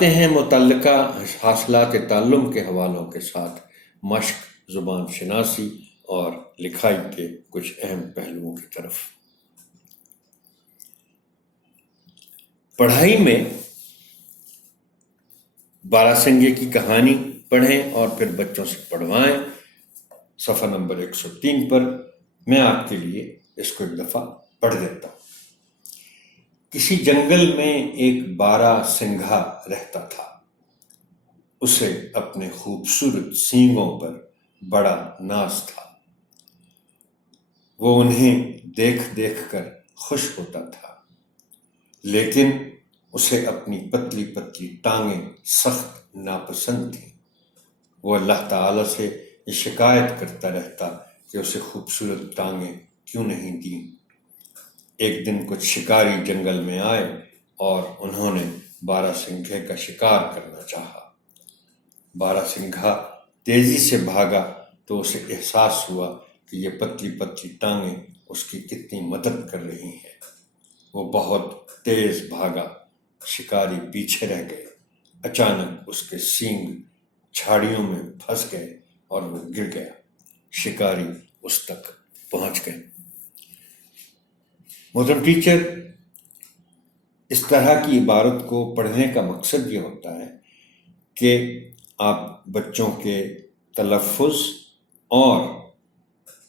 آتے ہیں متعلقہ حاصلات تعلم کے حوالوں کے ساتھ مشق، زبان شناسی اور لکھائی کے کچھ اہم پہلوؤں کی طرف۔ پڑھائی میں باراسنگے کی کہانی پڑھیں اور پھر بچوں سے پڑھوائیں۔ صفحہ نمبر 103 پر میں آپ کے لیے اس کو ایک دفعہ پڑھ دیتا ہوں۔ کسی جنگل میں ایک باراسنگھا رہتا تھا۔ اسے اپنے خوبصورت سینگوں پر بڑا ناز تھا۔ وہ انہیں دیکھ دیکھ کر خوش ہوتا تھا، لیکن اسے اپنی پتلی پتلی ٹانگیں سخت ناپسند تھیں۔ وہ اللہ تعالیٰ سے یہ شکایت کرتا رہتا کہ اسے خوبصورت ٹانگیں کیوں نہیں دیں۔ ایک دن کچھ شکاری جنگل میں آئے اور انہوں نے باراسنگھے کا شکار کرنا چاہا۔ باراسنگھا تیزی سے بھاگا تو اسے احساس ہوا کہ یہ پتلی پتلی ٹانگیں اس کی کتنی مدد کر رہی ہیں۔ وہ بہت تیز بھاگا، شکاری پیچھے رہ گئے۔ اچانک اس کے سینگ جھاڑیوں میں پھنس گئے اور وہ گر گیا۔ شکاری اس تک پہنچ گئے۔ محترم ٹیچر، اس طرح کی عبارت کو پڑھنے کا مقصد یہ ہوتا ہے کہ آپ بچوں کے تلفظ اور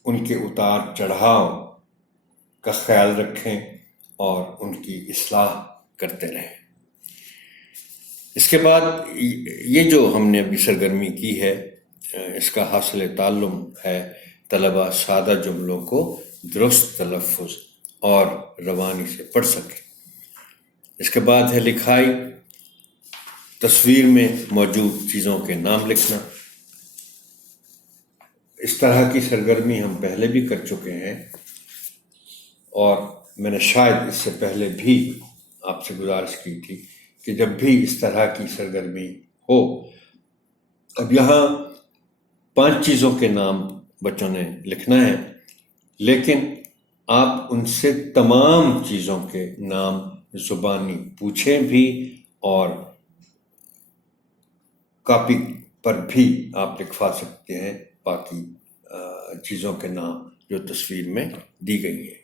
ان کے اتار چڑھاؤ کا خیال رکھیں اور ان کی اصلاح کرتے رہیں۔ اس کے بعد یہ جو ہم نے ابھی سرگرمی کی ہے، اس کا حاصل تعلم ہے طلبہ سادہ جملوں کو درست تلفظ اور روانی سے پڑھ سکیں۔ اس کے بعد ہے لکھائی، تصویر میں موجود چیزوں کے نام لکھنا۔ اس طرح کی سرگرمی ہم پہلے بھی کر چکے ہیں اور میں نے شاید اس سے پہلے بھی آپ سے گزارش کی تھی کہ جب بھی اس طرح کی سرگرمی ہو، اب یہاں 5 چیزوں کے نام بچوں نے لکھنا ہے، لیکن آپ ان سے تمام چیزوں کے نام زبانی پوچھیں بھی اور کاپی پر بھی آپ لکھوا سکتے ہیں باقی چیزوں کے نام جو تصویر میں دی گئی ہیں۔